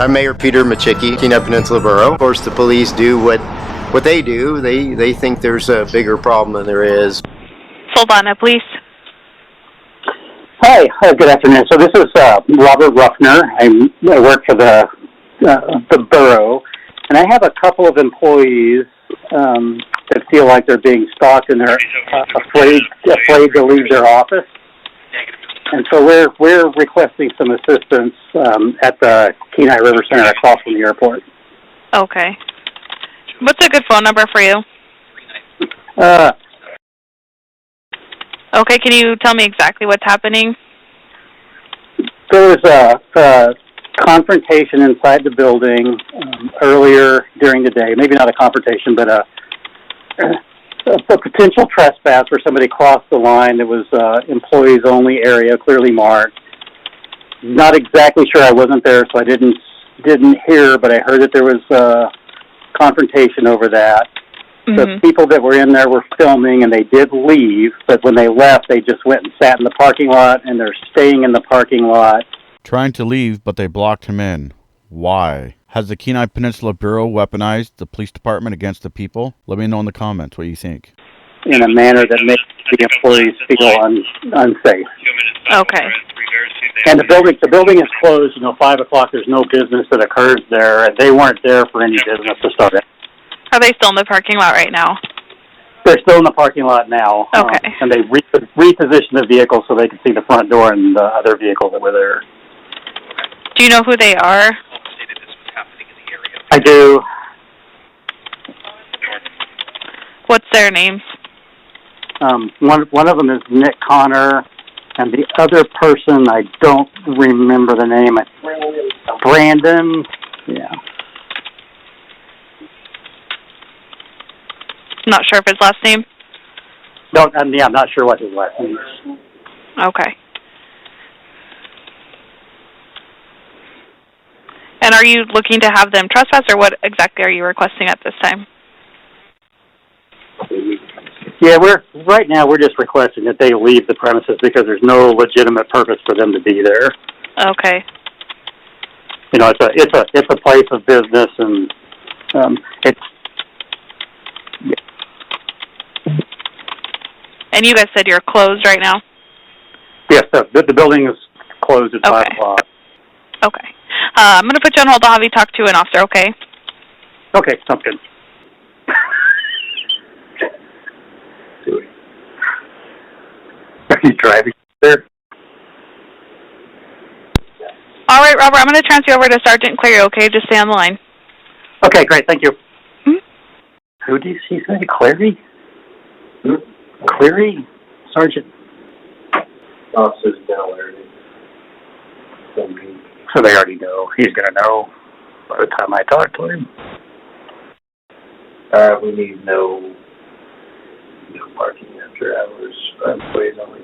I'm Mayor Peter Micciche, Kenai Peninsula Borough. Of course, the police do what they do. They think there's a bigger problem than there is. Hold on, please. Hi, good afternoon. So this is Robert Ruffner. I work for the Borough, and I have a couple of employees that feel like they're being stalked and they're afraid to leave their office. And so we're requesting some assistance at the Kenai River Center across from the airport. Okay. What's a good phone number for you? Okay, can you tell me exactly what's happening? There was a confrontation inside the building earlier during the day. Maybe not a confrontation, but a potential trespass where somebody crossed the line. It was employees only area, clearly marked. Not exactly sure. I wasn't there, so I didn't hear, but I heard that there was a confrontation over that. Mm-hmm. The people that were in there were filming, and they did leave, but when they left, they just went and sat in the parking lot, and they're staying in the parking lot. Trying to leave, but they blocked him in. Why? Has the Kenai Peninsula Bureau weaponized the police department against the people? Let me know in the comments what you think. In a manner that makes the employees feel unsafe. Okay. And the building is closed. 5 o'clock. There's no business that occurs there, and they weren't there for any business to start it. Are they still in the parking lot right now? They're still in the parking lot now. Okay. And they repositioned the vehicle so they could see the front door and the other vehicles that were there. Do you know who they are? I do. What's their names? One of them is Nick Connor, and the other person, I don't remember the name. Brandon. Yeah. Not sure of his last name? I'm not sure what his last name is. Okay. And are you looking to have them trespass, or what exactly are you requesting at this time? Yeah, right now we're just requesting that they leave the premises because there's no legitimate purpose for them to be there. Okay. It's a place of business, and it's. And you guys said you're closed right now? Yes, the building is closed at 5 o'clock. Okay. I'm going to put you on hold. I'll have you talk to an officer, okay? Okay, sounds good. Are you driving there? All right, Robert, I'm going to transfer you over to Sergeant Clary, okay? Just stay on the line. Okay, great, thank you. Hmm? Who did she say? Clary? Clary? Sergeant? Officers down there. So they already know. He's going to know by the time I talk to him. We need no parking after hours. Employees only.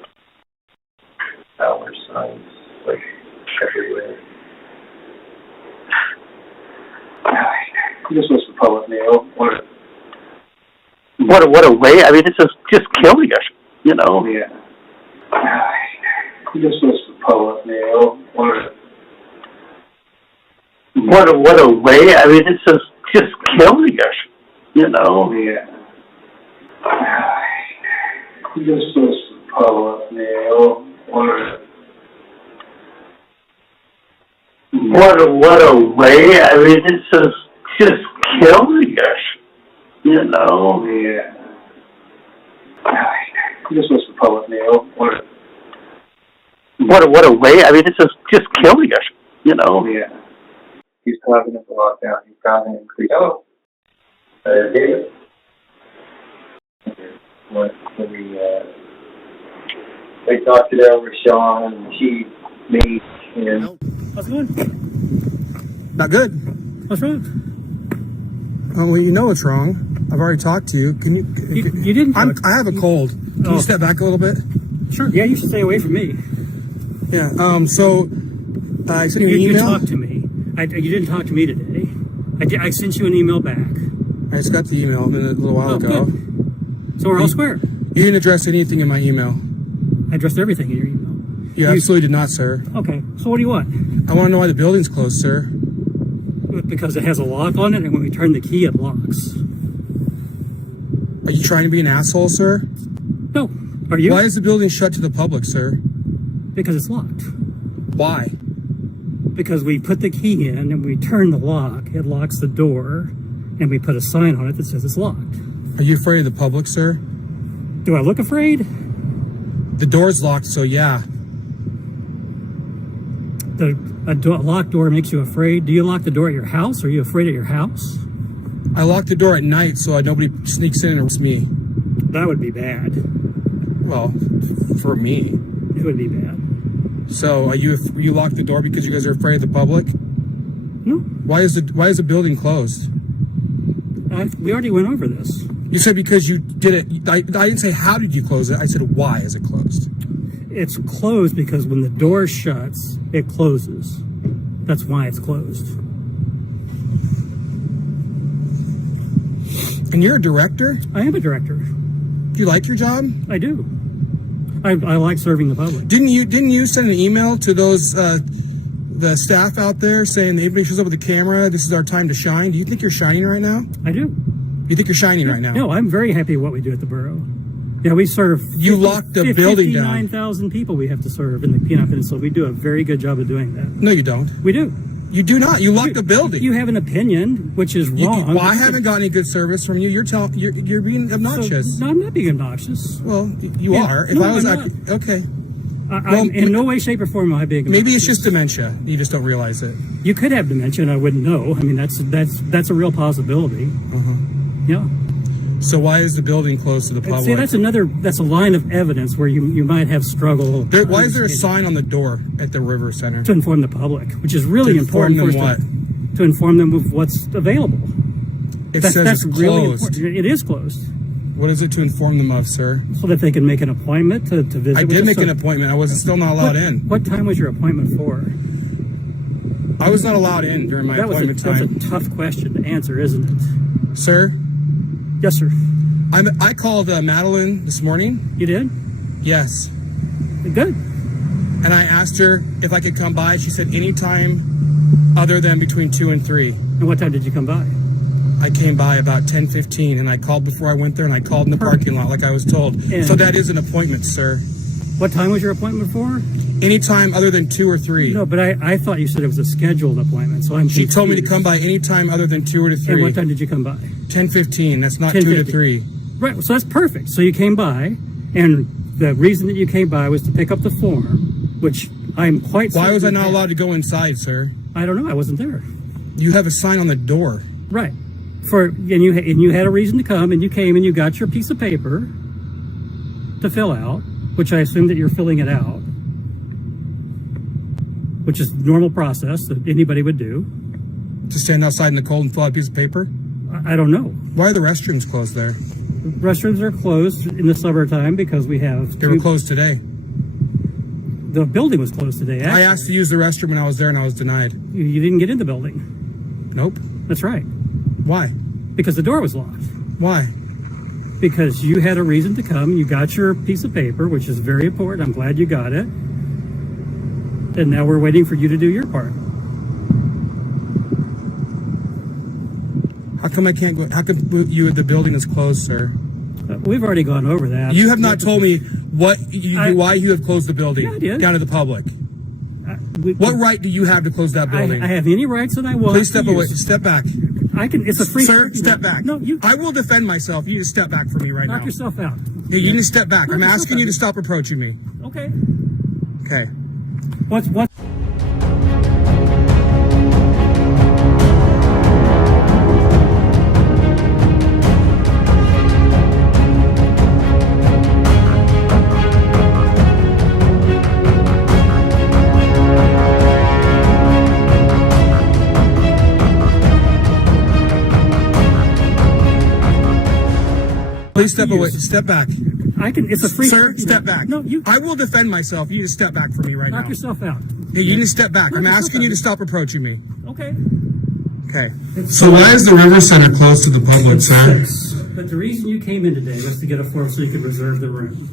Hour signs like everywhere. This was the public mail. What a way! I mean, this is just killing us. Yeah. This was the public mail. What a way! I mean, this is just killing us. Yeah. This was the public mail. What a way! I mean, this is just killing us. Yeah. This was the public mail. What a way! I mean, this is just killing us. Yeah. He's talking about lockdown. He's probably increased. Oh. David. When we talked it over, Sean, and she, me, and. How's it going? Not good. What's wrong? Well, you know what's wrong. I've already talked to you. Can you? You didn't. I have a cold. Can you step back a little bit? Sure. Yeah, you should stay away from me. Yeah. So I sent you an email. You talked to me. You didn't talk to me today. I sent you an email back. I just got the email a little while ago. Good. So we're all square. You didn't address anything in my email. I addressed everything in your email. You absolutely did not, sir. Okay. So what do you want? I want to know why the building's closed, sir. Because it has a lock on it, and when we turn the key, it locks. Are you trying to be an asshole, sir? No. Are you? Why is the building shut to the public, sir? Because it's locked. Why? Because we put the key in and we turn the lock, it locks the door, and we put a sign on it that says it's locked. Are you afraid of the public, sir? Do I look afraid? The door's locked, so yeah. A locked door makes you afraid. Do you lock the door at your house? Are you afraid at your house? I lock the door at night so nobody sneaks in and arrests me. That would be bad. Well, for me. It would be bad. So you lock the door because you guys are afraid of the public? No. Why is the building closed? We already went over this. You said because you did it. I didn't say how did you close it. I said why is it closed? It's closed because when the door shuts, it closes. That's why it's closed. And you're a director? I am a director. Do you like your job? I do. I like serving the public. Didn't you send an email to those the staff out there saying anybody shows up with a camera, this is our time to shine? Do you think you're shining right now? I do. You think you're shining right now? No, I'm very happy with what we do at the borough. Yeah, we serve. You locked the building down. 59,000 people we have to serve in the Kenai Peninsula. We do a very good job of doing that. No, you don't. We do. You do not. You locked the building. You have an opinion, which is wrong. Well, I haven't got any good service from you. You're being obnoxious. No, I'm not being obnoxious. Well, you are. If I was okay. I'm in no way, shape, or form am I being obnoxious. Maybe it's just dementia. You just don't realize it. You could have dementia, and I wouldn't know. I mean, that's a real possibility. Yeah. So why is the building closed to the public? See, that's a line of evidence where you might have struggle. Why is there a sign on the door at the River Center? To inform the public, which is really important. To inform them what? To inform them of what's available. It says that's it's really closed. important. It is closed. What is it to inform them of, sir? So that they can make an appointment to visit. I did make an appointment. I was still not allowed in. What time was your appointment for? I was not allowed in during my appointment time. That's a tough question to answer, isn't it? Sir? Yes, sir. I called Madeline this morning. You did? Yes. Good. And I asked her if I could come by. She said anytime other than between 2 and 3. And what time did you come by? I came by about 10:15, and I called before I went there, and I called in the parking lot like I was told. And so that is an appointment, sir. What time was your appointment for? Anytime other than 2 or 3. No, but I thought you said it was a scheduled appointment, so I'm confused. She told me to come by anytime other than 2 or 3. And what time did you come by? 10:15. That's not 2 to 3. Right, so that's perfect. So you came by, and the reason that you came by was to pick up the form, which I'm quite certain. Why was I not allowed to go inside, sir? I don't know. I wasn't there. You have a sign on the door. Right. And you had a reason to come, and you came and you got your piece of paper to fill out, which I assume that you're filling it out, which is normal process that anybody would do. To stand outside in the cold and fill out a piece of paper? I don't know. Why are the restrooms closed there? Restrooms are closed in the summertime because we have... They were closed today. The building was closed today, actually. I asked to use the restroom when I was there, and I was denied. You didn't get in the building. Nope. That's right. Why? Because the door was locked. Why? Because you had a reason to come. You got your piece of paper, which is very important. I'm glad you got it. And now we're waiting for you to do your part. How come I can't go? How come the building is closed, sir? We've already gone over that. You have not told me why you have closed the building down to the public. What right do you have to close that building? I have any rights that I want. Please step away. Step back. It's a free. Sir, step back. No, I will defend myself. You need to step back from me right now. Knock yourself out. Yeah, you need to step back. I'm asking you to stop approaching me. Okay. Okay. What's Please step away. Step back. It's a free. Sir, step back. No, I will defend myself. You need to step back from me right now. Knock yourself out. Yeah, you need to step back. I'm asking you to stop approaching me. Okay. Okay. So why is the River Center closed to the public, sir? But the reason you came in today was to get a form so you could reserve the room.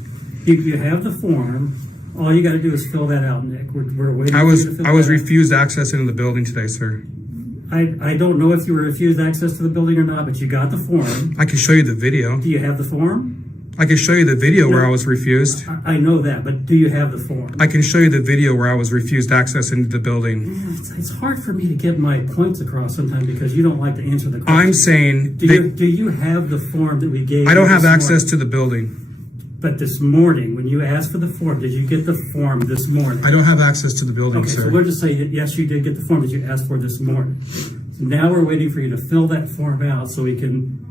You have the form. All you got to do is fill that out, Nick. We're waiting. I was for you to fill refused access into the building today, sir. I don't know if you were refused access to the building or not, but you got the form. I can show you the video. Do you have the form? I can show you the video where I was refused. I know that, but do you have the form? I can show you the video where I was refused access into the building. Yeah, it's hard for me to get my points across sometimes because you don't like to answer the question. I'm saying... Do you have the form that we gave you? I don't have access morning? to the building. But this morning, when you asked for the form, did you get the form this morning? I don't have access to the building, Okay, sir. so we'll just say that yes, you did get the form that you asked for this morning. So now we're waiting for you to fill that form out so we can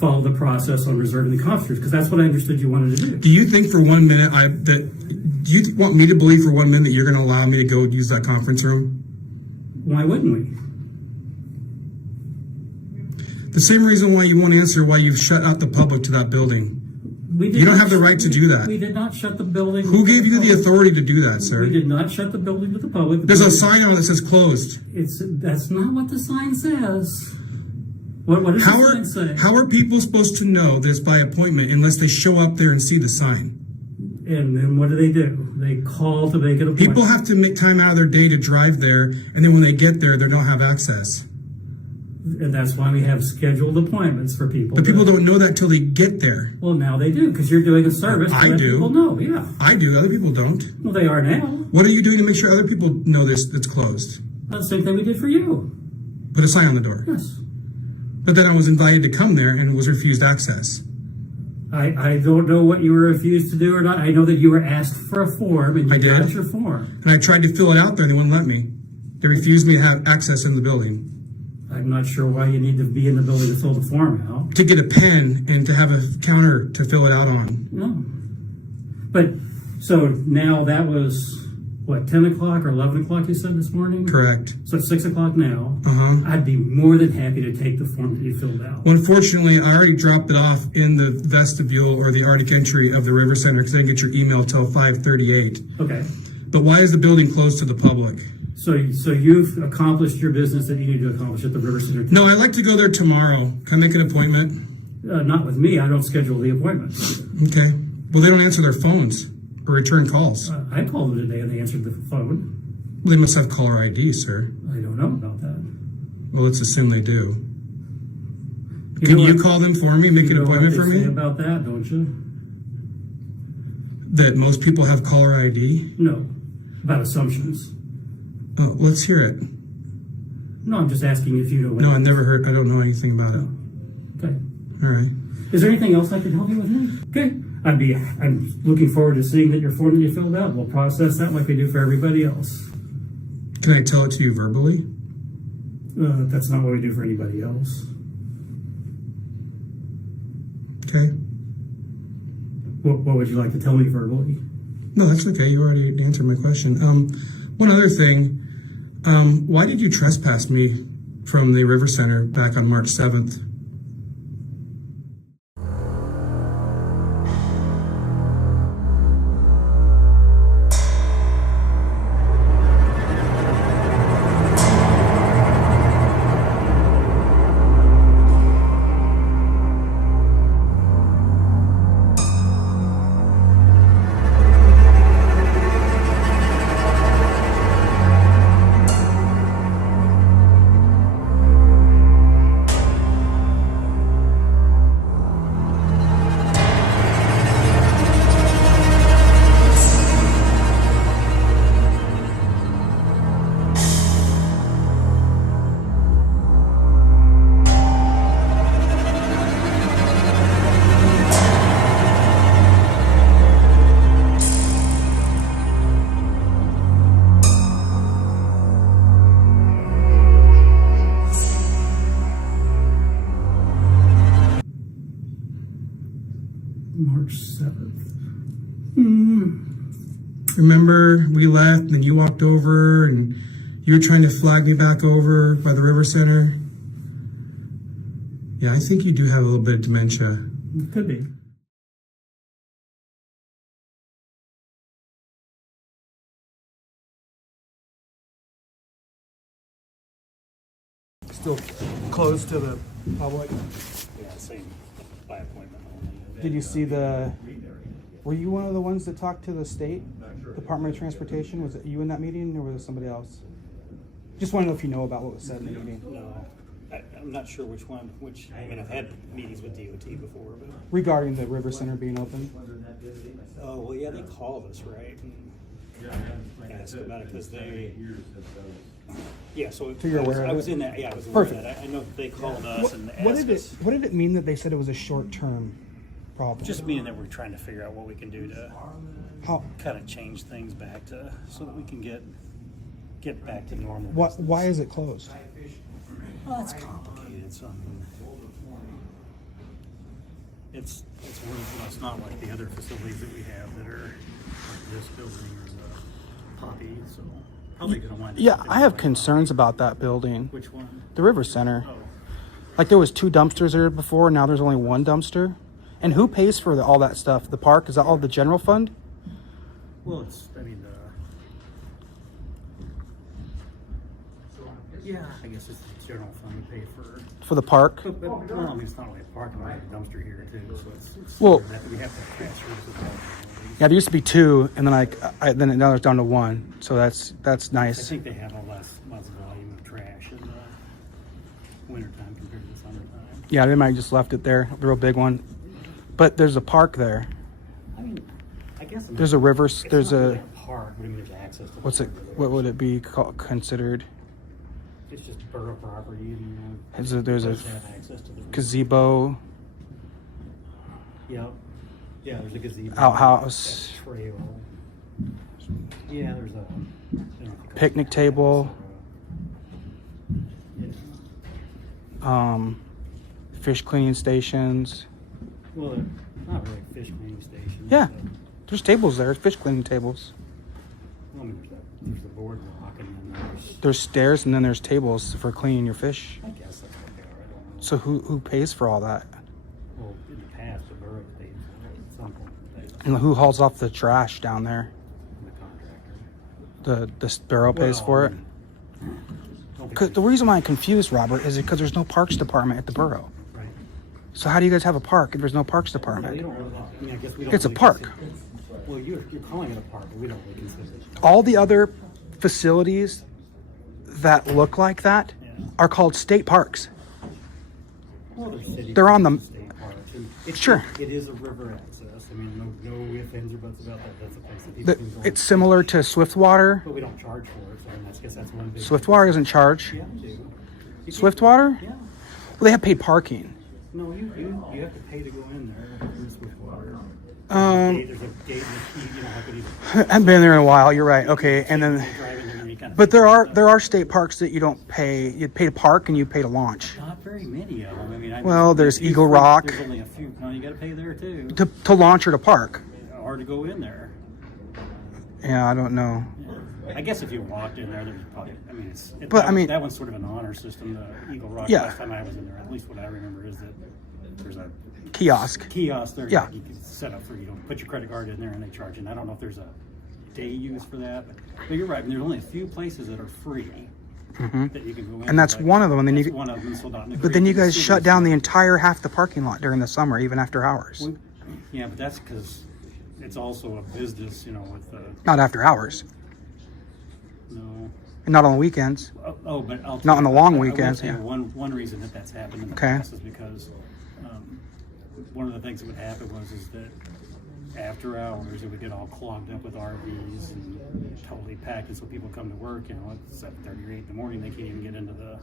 follow the process on reserving the conference rooms, because that's what I understood you wanted to do. Do you think for 1 minute do you want me to believe for 1 minute that you're going to allow me to go use that conference room? Why wouldn't we? The same reason why you won't answer why you've shut out the public to that building. You don't have the right to do that. We did not shut the building. Who gave you the authority to do that, sir? We did not shut the building to the public. There's a sign on it that says closed. That's not what the sign says. What does the sign say? How are people supposed to know this by appointment unless they show up there and see the sign? And then what do? They call to make an appointment. People have to make time out of their day to drive there, and then when they get there, they don't have access. And that's why we have scheduled appointments for people. But people don't know that till they get there. Well, now they do, because you're doing a service. To let people know, yeah. I do. Other people don't. Well, they are now. What are you doing to make sure other people know this? It's closed. That's the same thing we did for you. Put a sign on the door. Yes. But then I was invited to come there and was refused access. I don't know what you were refused to do or not. I know that you were asked for a form and you got your form. And I tried to fill it out there and they wouldn't let me. They refused me to have access in the building. I'm not sure why you need to be in the building to fill the form out. To get a pen and to have a counter to fill it out on. No. But, so now that was, what, 10 o'clock or 11 o'clock you said this morning? Correct. So it's 6 o'clock now. Uh-huh. I'd be more than happy to take the form that you filled out. Well, unfortunately, I already dropped it off in the vestibule or the Arctic entry of the River Center because I didn't get your email till 5:38. Okay. But why is the building closed to the public? So you've accomplished your business that you need to accomplish at the River Center. No, I'd like to go there tomorrow. Can I make an appointment? Not with me. I don't schedule the appointments. Okay. Well, they don't answer their phones or return calls. I called them today and they answered the phone. Well, they must have caller ID, sir. I don't know about that. Well, let's assume they do. Can you call them for me, make an appointment for me? You know what they say about that, don't you? That most people have caller ID? No. About assumptions. Oh, let's hear it. No, I'm just asking if you know what No, I never heard. I don't know anything about it. Okay. All right. Is there anything else I can help you with now? Okay. I'm looking forward to seeing that your form that you filled out. We'll process that like we do for everybody else. Can I tell it to you verbally? That's not what we do for anybody else. Okay. What would you like to tell me verbally? No, that's okay. You already answered my question. One other thing. Why did you trespass me from the River Center back on March 7th? March 7th. Remember, we left and then you walked over and you were trying to flag me back over by the River Center. Yeah, I think you do have a little bit of dementia. Could be. Still closed to the public. Yeah, same by appointment only. Did you see were you one of the ones that talked to the state Department of Transportation? Was it you in that meeting or was it somebody else? Just want to know if you know about what was said in the meeting. No, I'm not sure which one. I mean, I've had meetings with DOT before, but Regarding the River Center being open. oh well, yeah, they called us, right? And asked about it because they. Yeah, so you're aware of I it? was in that. Yeah, I was aware Perfect. of that. I know that they called us and asked What did us. what did it mean that they said it was a short-term problem? Just meaning that we're trying to figure out what we can do to How? kind of change things back to so that we can get back to normal. What? business. Why is it closed? Well, it's complicated. So I mean, it's it's not like the other facilities that we have that are like this building or the Poppy. So probably gonna wind up. Yeah, something I have like- concerns about that building. Which one? The River Center. Oh, Like there was 2 dumpsters there before, now there's only 1 dumpster. And who pays for all that stuff? The park? Is that all the general fund? well, it's. I mean, yeah, I guess it's the general fund we pay for. For the park? But well, I mean, it's not really a parking lot, a dumpster here too. So it's Well- that we have to transfer to the. Yeah, there used to be 2, and then then now it's down to 1. So that's I nice. think they have a less volume of trash in the wintertime compared to the summertime. Yeah, they might just left it there, the real big one. But there's a park there. I mean, I guess There's a river. it's There's not a really park, but I mean, there's access to. what's the it? river. What would it be considered? It's just borough property, and There's a have access to the river. gazebo, Yep. Yeah, there's a gazebo. outhouse, a trail. Yeah, there's a I don't know if you call it picnic a table, house or a- fish cleaning stations. well, they're not really fish cleaning stations. Yeah. but- There's tables there, fish cleaning tables. well, I mean, there's the boardwalk, and then There's stairs and then there's tables for cleaning your fish. I guess that's what they are. I don't know. So who pays for all that? Well, in the past, the borough paid for it at some point. And who hauls off the trash down there? The contractor. The borough pays Well, for I it. mean, don't be 'Cause the reason why I'm confused, Robert, is because there's no parks department at the borough. right. So how do you guys have a park if there's no parks Well, we department? don't really, I mean, I guess we don't It's a really park. consider- Well, you're calling it a park, but we don't really consider it. All the other facilities that look like that Yeah. are called state parks. Well, there's city They're on parks, the- state parks, and it's- Sure. It is a river access. I mean, no ifs, ands, or buts about that. That's a place that people can go. It's similar to Swiftwater. But we don't charge for it, so I mean, I guess that's one big. Swiftwater doesn't charge. Yeah, we do. You Swiftwater? can- Yeah. Well, they have paid parking. No, you have to pay to go in there. In Swiftwater. Um, There's a gate and a key. You don't have to even I haven't been there in a while. You're right. Okay, and then, drive in there and you kind of. but there are state parks that you don't pay. You pay to park and you pay to launch. Not very many of them. I mean, Well, there's Eagle Rock. There's only a few. No, you got to pay there too, To launch or to park. or to go in there. Yeah, I don't know. I guess if you walked in there, there's probably. I mean, But, I mean- that one's sort of an honor system. The Eagle Rock. Yeah. Last time I was in there, at least what I remember is that there's a Kiosk. kiosk there. Yeah. You can set up for put your credit card in there and they charge you. And I don't know if there's a day use for that, but you're right. I mean, there's only a few places that are free that you can go in. Mm-hmm. And that's one of them, and then that's you- one of them. So But then you guys shut down the entire half the parking lot during the summer, even after hours. Yeah, but that's because it's also a business, with Not after hours. no. And not on the weekends. But I'll Not on the long I will weekends, tell you yeah. One reason that's happened in the Okay. past is because one of the things that would happen is that after hours it would get all clogged up with RVs and totally packed, and so people come to work, at 7:30 or 8 in the morning, they can't even get into the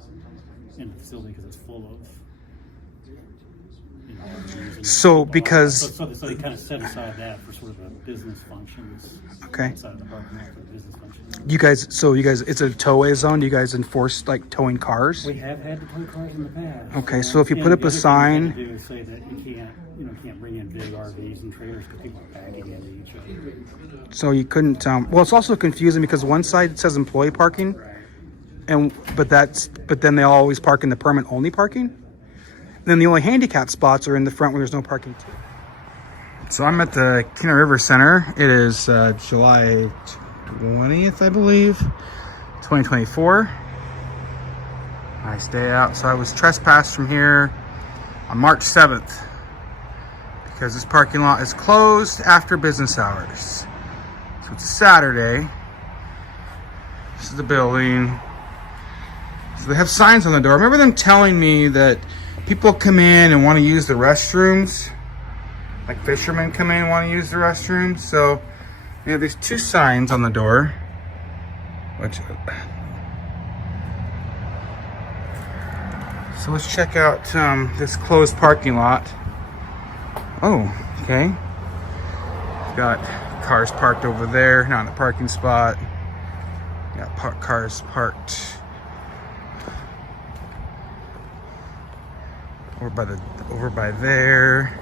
facility because it's full of. RVs and So, people. because- so they kind of set aside that for sort of a business functions. Okay. Outside of the parking lot for business functions. You guys, it's a towaway zone. Do you guys enforce like towing cars? We have had to tow cars in the past. Okay, so if you And put up the a other thing sign- we had to do is say that you can't bring in big RVs and trailers because people are backing into each other. So you couldn't. Well, it's also confusing because one side says employee parking, but then they always park in the permit only parking. Then the only handicap spots are in the front where there's no parking too. So I'm at the Kenai River Center. It is July 20th, I believe, 2024. Nice day out. So I was trespassed from here on March 7th because this parking lot is closed after business hours. So it's a Saturday. This is the building. So they have signs on the door. I remember them telling me that people come in and want to use the restrooms. Like fishermen come in and want to use the restrooms. So we have these 2 signs on the door. So let's check out this closed parking lot. Oh, okay. We've got cars parked over there, not in the parking spot. Got cars parked over by there.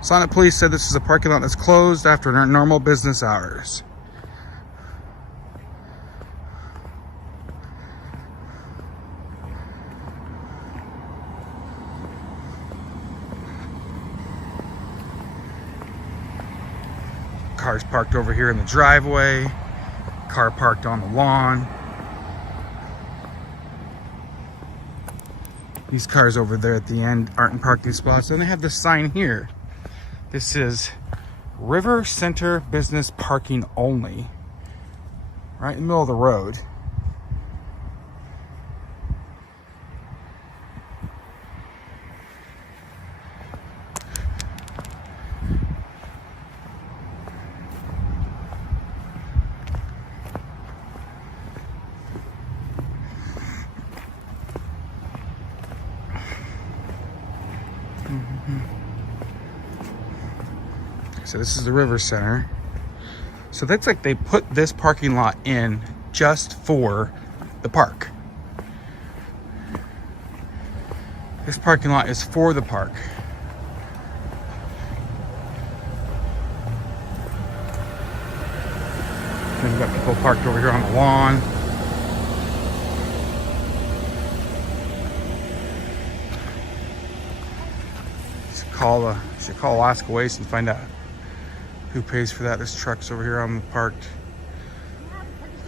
Sonnet Police said this is a parking lot that's closed after normal business hours. Cars parked over here in the driveway. Car parked on the lawn. These cars over there at the end aren't in parking spots. And they have this sign here. This is River Center Business Parking Only. Right in the middle of the road. So this is the River Center. So that's like they put this parking lot in just for the park. This parking lot is for the park. And we've got people parked over here on the lawn. Should call Alaska Waste and find out who pays for that. This truck's over here on the parked.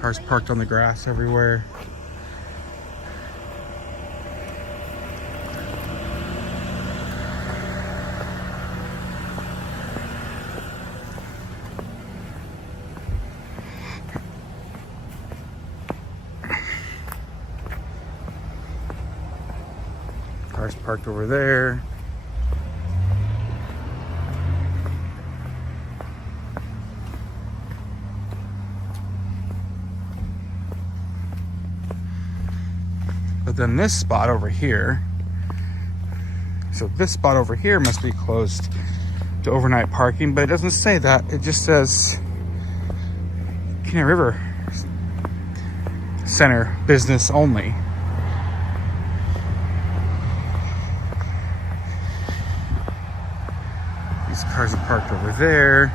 Cars parked on the grass everywhere. Cars parked over there. But then this spot over here, so this spot over here must be closed to overnight parking, but it doesn't say that. It just says Kenai River Center business only. These cars are parked over there.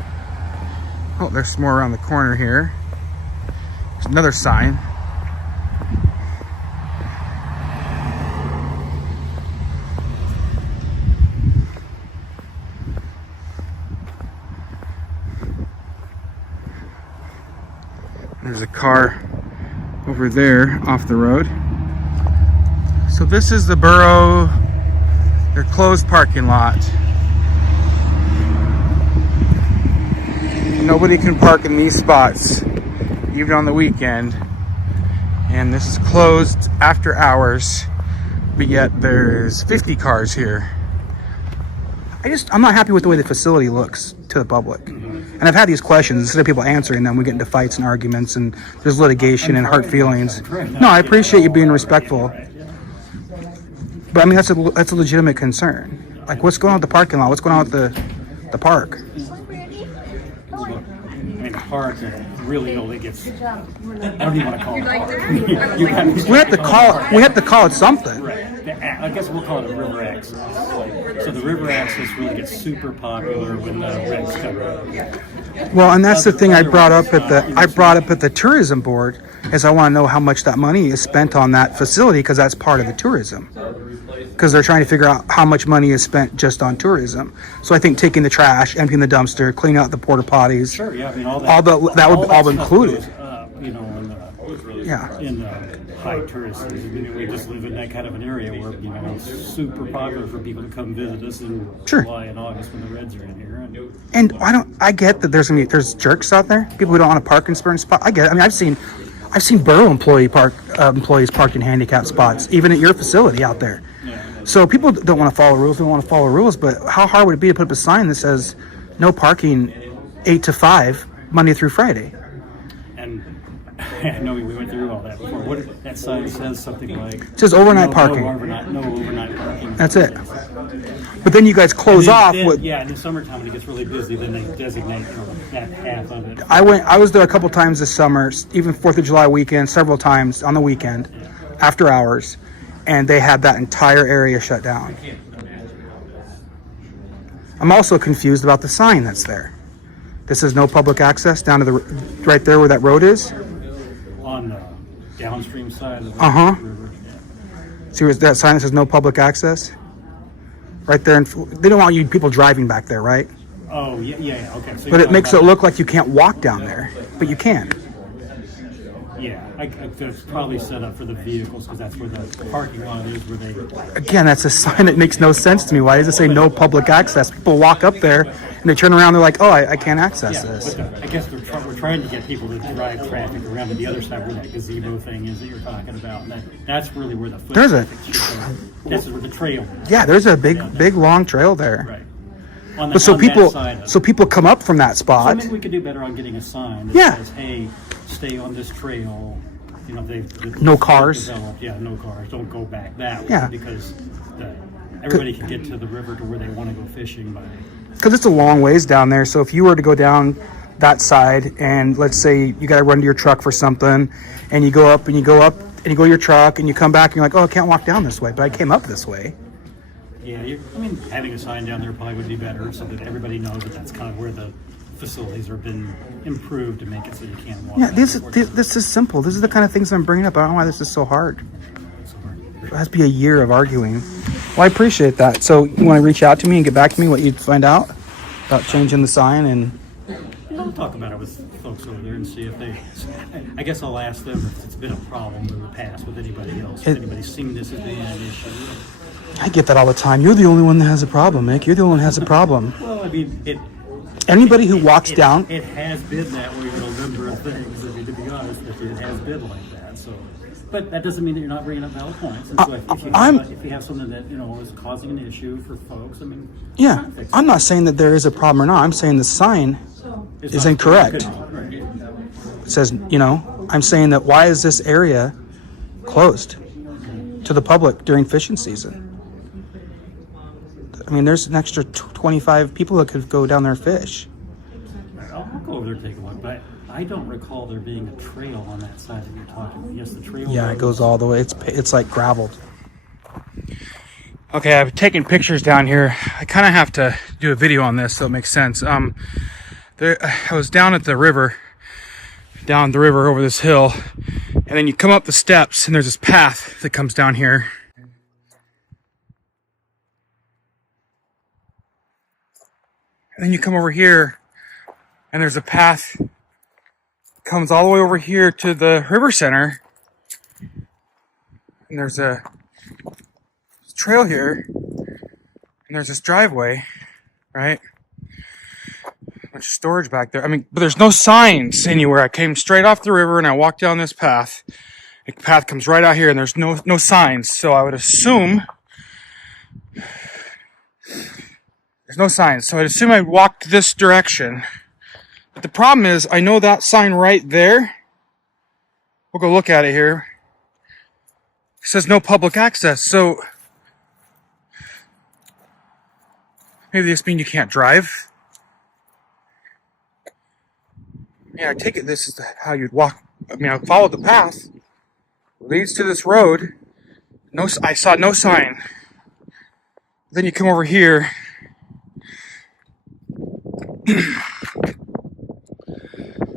Oh, there's some more around the corner here. There's another sign. There's a car over there off the road. So this is the Borough, their closed parking lot. Nobody can park in these spots, even on the weekend. And this is closed after hours, but yet there's 50 cars here. I'm not happy with the way the facility looks to the public. And I've had these questions, instead of people answering them, we get into fights and arguments and there's litigation and hurt feelings. No, I appreciate you being respectful. But I mean, that's a legitimate concern. Like, what's going on with the parking lot? What's going on with the park? I mean, the park really only gets, I don't even want to call it a park. We have to call it something. Right. I guess we'll call it a river access. So the river access really gets super popular when the regs come out. Well, and that's the thing I brought up at the tourism board, is I want to know how much that money is spent on that facility, because that's part of the tourism. Because they're trying to figure out how much money is spent just on tourism. So I think taking the trash, emptying the dumpster, cleaning out the porta potties, Sure, yeah, I mean, that would all be included. Goes up, you know, in the high tourist season. I mean, we just live in that kind of an area where, you know, it's super popular for people to come visit us in July and August when the Reds are in here. And I get that there's jerks out there, people who don't want to park in certain spots. I get it. I mean, I've seen Borough employees parked in handicapped spots, even at your facility out there. So people don't want to follow rules. They don't want to follow rules. But how hard would it be to put up a sign that says no parking 8 to 5 Monday through Friday? And I know we went through all that before. What that sign says something like it says overnight parking. No overnight parking. That's it. But then you guys close off with. Yeah, in the summertime when it gets really busy, then they designate that half of it. I was there a couple times this summer, even 4th of July weekend, several times on the weekend, after hours, and they had that entire area shut down. I'm also confused about the sign that's there. This is no public access down to the right there where that road is. On the downstream side of the river. See that sign that says no public access? Right there, they don't want you people driving back there, right? Oh yeah. Okay. So but it makes it look like you can't walk down there, but you can. Yeah, it's probably set up for the vehicles because that's where the parking lot is. Where they. Again, that's a sign that makes no sense to me. Why does it say no public access? People walk up there and they turn around. They're like, "Oh, I can't access this." I guess we're trying to get people to drive traffic around to the other side where that gazebo thing is that you're talking about. And that's really where the foot This is where the trail is. Yeah, there's a big long trail there. Right. But so people come up from that spot. So maybe we could do better on getting a sign that says, "Hey, stay on this trail." You know, no cars. Yeah, no cars. Don't go back that way because everybody can get to the river to where they want to go fishing by. Because it's a long ways down there. So if you were to go down that side, and let's say you got to run to your truck for something, and you go up and you go to your truck, and you come back and you're like, "Oh, I can't walk down this way, but I came up this way." Yeah, having a sign down there probably would be better so that everybody knows that that's kind of where the facilities have been improved to make it so you can't walk. Yeah, this is simple. This is the kind of things I'm bringing up. I don't know why this is so hard. It has to be a year of arguing. Well, I appreciate that. So you want to reach out to me and get back to me what you'd find out about changing the sign and. I'll talk about it with folks over there and see if they. I guess I'll ask them if it's been a problem in the past with anybody else. If anybody's seen this as being an issue. I get that all the time. You're the only one that has a problem, Mick. You're the only one that has a problem. Well, I mean, anybody who walks down. It has been that way with a number of things. I mean, to be honest, it has been like that. So, but that doesn't mean that you're not bringing up valid points. And so if you have something that is causing an issue for folks, I mean, I'm not saying that there is a problem or not. I'm saying the sign is incorrect. It says, I'm saying that why is this area closed to the public during fishing season? I mean, there's an extra 25 people that could go down there and fish. I'll go over there and take a look, but I don't recall there being a trail on that side that you're talking about. Yes, the trail. Yeah, it goes all the way. It's like graveled. Okay, I've taken pictures down here. I kind of have to do a video on this so it makes sense. I was down at the river, over this hill, and then you come up the steps, and there's this path that comes down here. And then you come over here, and there's a path comes all the way over here to the river center. And there's a trail here, and there's this driveway, right? A bunch of storage back there. I mean, but there's no signs anywhere. I came straight off the river, and I walked down this path. The path comes right out here, and there's no signs. So I would assume there's no signs. So I'd assume I walked this direction. But the problem is, I know that sign right there. We'll go look at it here. It says no public access. So maybe this means you can't drive. Yeah, I take it this is how you'd walk. I mean, I followed the path. It leads to this road. I saw no sign. Then you come over here.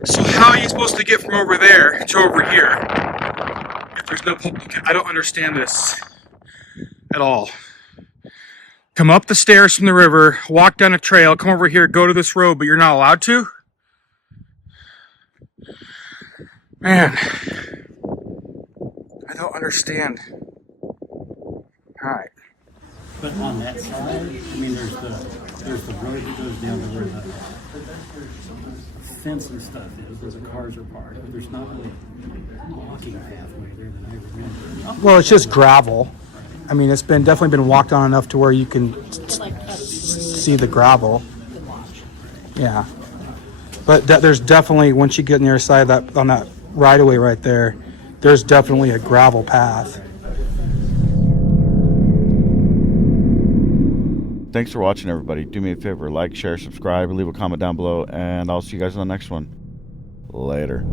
So how are you supposed to get from over there to over here if there's no public? I don't understand this at all. Come up the stairs from the river, walk down a trail, come over here, go to this road, but you're not allowed to? Man, don't understand. Alright. But on that side, I mean, there's the road that goes down to where the fence and stuff is, where the cars are parked, but there's not really walking pathway there that I remember. Well, it's just gravel. I mean, it's been definitely been walked on enough to where you can see the gravel. Yeah. But there's definitely, once you get on the other side of that, on that right of way right there, there's definitely a gravel path. Thanks for watching, everybody. Do me a favor, like, share, subscribe, leave a comment down below, and I'll see you guys on the next one. Later.